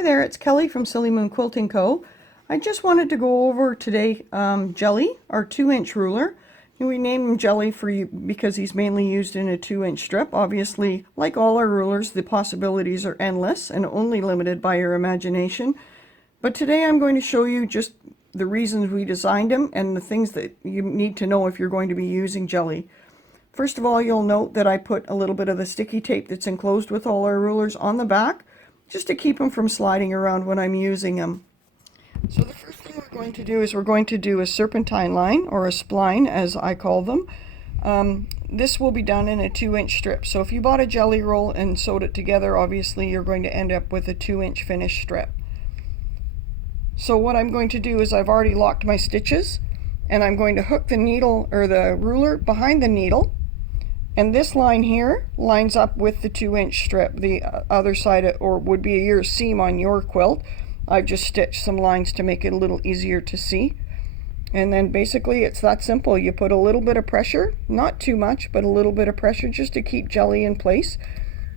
Hi there, it's Kelly from Silly Moon Quilting Co. I just wanted to go over today Jelly, our 2-inch ruler. We named him Jelly for you because he's mainly used in a 2-inch strip. Obviously, like all our rulers, the possibilities are endless and only limited by your imagination. But today I'm going to show you just the reasons we designed him and the things that you need to know if you're going to be using Jelly. First of all, you'll note that I put a little bit of the sticky tape that's enclosed with all our rulers on the back, just to keep them from sliding around when I'm using them. So the first thing we're going to do is we're going to do a serpentine line, or a spline as I call them. This will be done in a 2-inch strip. So if you bought a Jelly roll and sewed it together, obviously you're going to end up with a 2-inch finished strip. So what I'm going to do is I've already locked my stitches, and I'm going to hook the needle or the ruler behind the needle. And this line here lines up with the 2-inch strip. The other side, or would be your seam on your quilt. I've just stitched some lines to make it a little easier to see. And then basically it's that simple. You put a little bit of pressure, not too much, but a little bit of pressure just to keep Jelly in place.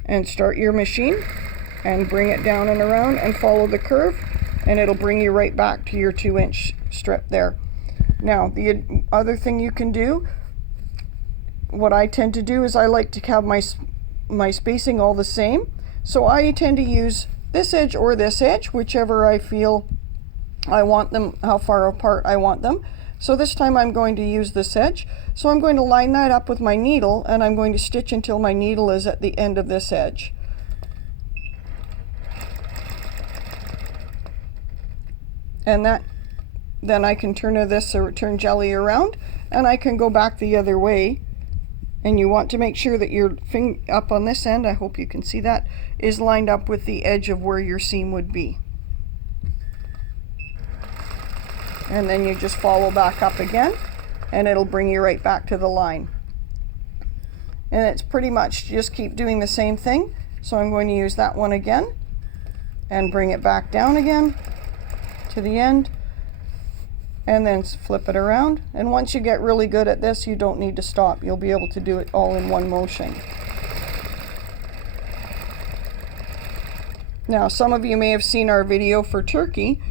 And start your machine and bring it down and around and follow the curve. And it'll bring you right back to your 2-inch strip there. Now, the other thing you can do, what I tend to do is I like to have my spacing all the same. So I tend to use this edge or this edge, whichever I feel I want them, how far apart I want them. So this time I'm going to use this edge. So I'm going to line that up with my needle, and I'm going to stitch until my needle is at the end of this edge. And then I can turn this or turn Jelly around, and I can go back the other way. And you want to make sure that your finger up on this end, I hope you can see that, is lined up with the edge of where your seam would be. And then you just follow back up again, and it'll bring you right back to the line. And it's pretty much just keep doing the same thing. So I'm going to use that one again and bring it back down again to the end, and then flip it around. And once you get really good at this, you don't need to stop. You'll be able to do it all in one motion. Now, some of you may have seen our video for turkey.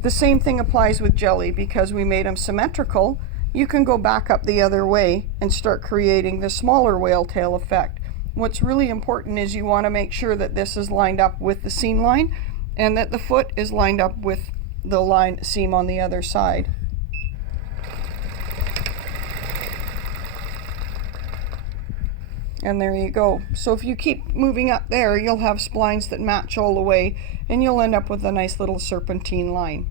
The same thing applies with Jelly. Because we made them symmetrical, you can go back up the other way and start creating the smaller whale tail effect. What's really important is you want to make sure that this is lined up with the seam line, and that the foot is lined up with the seam on the other side. And there you go. So if you keep moving up there, you'll have splines that match all the way, and you'll end up with a nice little serpentine line.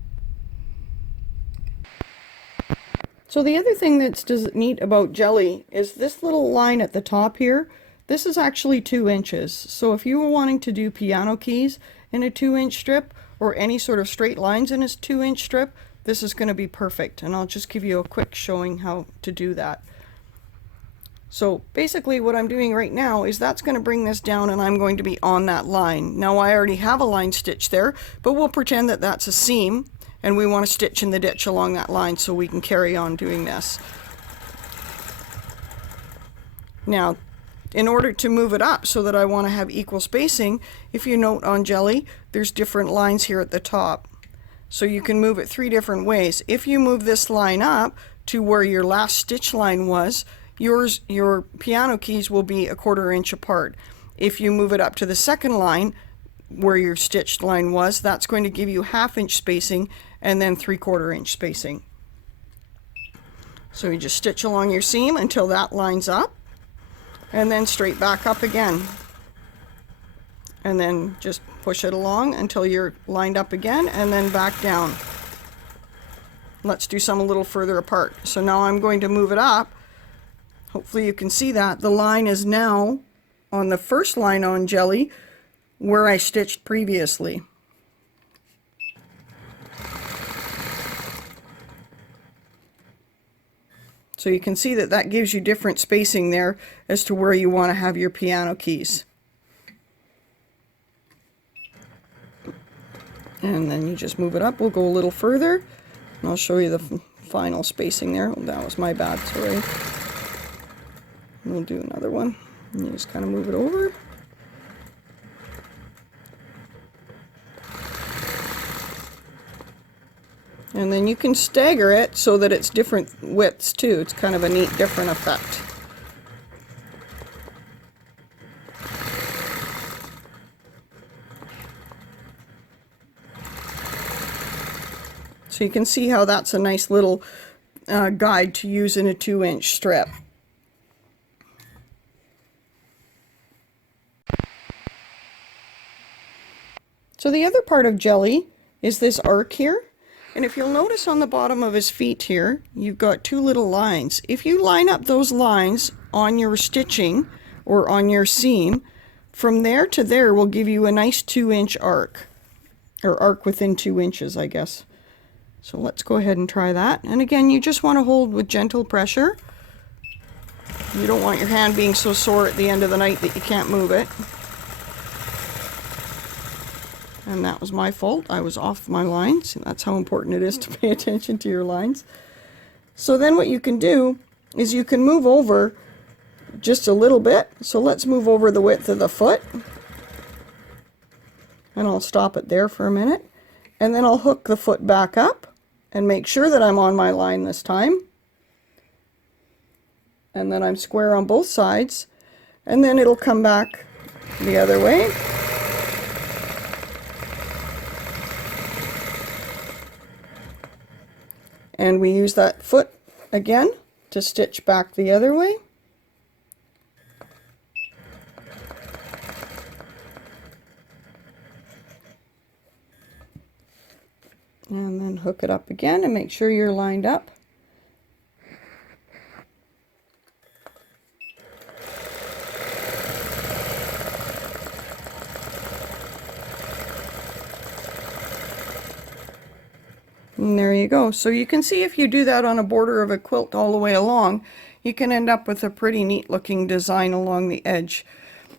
So the other thing that's neat about Jelly is this little line at the top here. This is actually 2 inches. So if you were wanting to do piano keys in a 2-inch strip, or any sort of straight lines in a 2-inch strip, this is going to be perfect. And I'll just give you a quick showing how to do that. So basically what I'm doing right now is that's going to bring this down, and I'm going to be on that line. Now I already have a line stitch there, but we'll pretend that that's a seam, and we want to stitch in the ditch along that line so we can carry on doing this. Now, in order to move it up so that I want to have equal spacing, if you note on Jelly, there's different lines here at the top. So you can move it 3 different ways. If you move this line up to where your last stitch line was, your piano keys will be 1/4 inch apart. If you move it up to the second line where your stitched line was, that's going to give you 1/2 inch spacing, and then 3/4 inch spacing. So you just stitch along your seam until that lines up, and then straight back up again, and then just push it along until you're lined up again, and then back down. Let's do some a little further apart. So now I'm going to move it up. Hopefully you can see that the line is now on the first line on Jelly where I stitched previously. So you can see that that gives you different spacing there as to where you want to have your piano keys. And then you just move it up. We'll go a little further, and I'll show you the final spacing there. Oh, that was my bad, sorry. We'll do another one. And you just kind of move it over. And then you can stagger it so that it's different widths too. It's kind of a neat different effect. So you can see how that's a nice little guide to use in a 2-inch strip. So the other part of Jelly is this arc here. And if you'll notice on the bottom of his feet here, you've got 2 little lines. If you line up those lines on your stitching or on your seam, from there to there will give you a nice 2-inch arc. Or arc within 2 inches, I guess. So let's go ahead and try that. And again, you just want to hold with gentle pressure. You don't want your hand being so sore at the end of the night that you can't move it. And that was my fault. I was off my lines. That's how important it is to pay attention to your lines. So then what you can do is you can move over just a little bit. So let's move over the width of the foot. And I'll stop it there for a minute. And then I'll hook the foot back up and make sure that I'm on my line this time. And then I'm square on both sides. And then it'll come back the other way. And we use that foot again to stitch back the other way. And then hook it up again and make sure you're lined up. And there you go. So you can see if you do that on a border of a quilt all the way along, you can end up with a pretty neat looking design along the edge.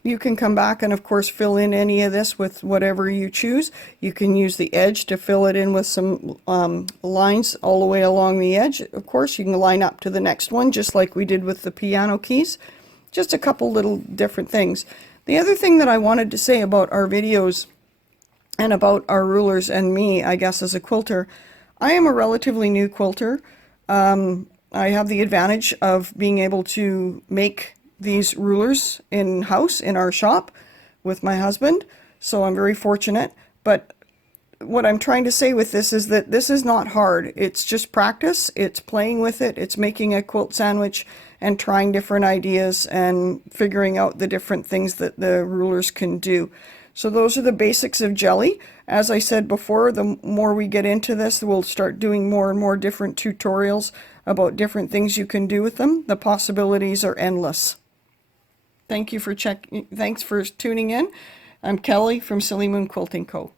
You can come back and of course fill in any of this with whatever you choose. You can use the edge to fill it in with some lines all the way along the edge. Of course, you can line up to the next one just like we did with the piano keys. Just a couple little different things. The other thing that I wanted to say about our videos and about our rulers and me, I guess, as a quilter, I am a relatively new quilter. I have the advantage of being able to make these rulers in-house in our shop with my husband, so I'm very fortunate. But what I'm trying to say with this is that this is not hard. It's just practice, it's playing with it, it's making a quilt sandwich and trying different ideas and figuring out the different things that the rulers can do. So those are the basics of Jelly. As I said before, the more we get into this, we'll start doing more and more different tutorials about different things you can do with them. The possibilities are endless. Thanks for tuning in. I'm Kelly from Silly Moon Quilting Co.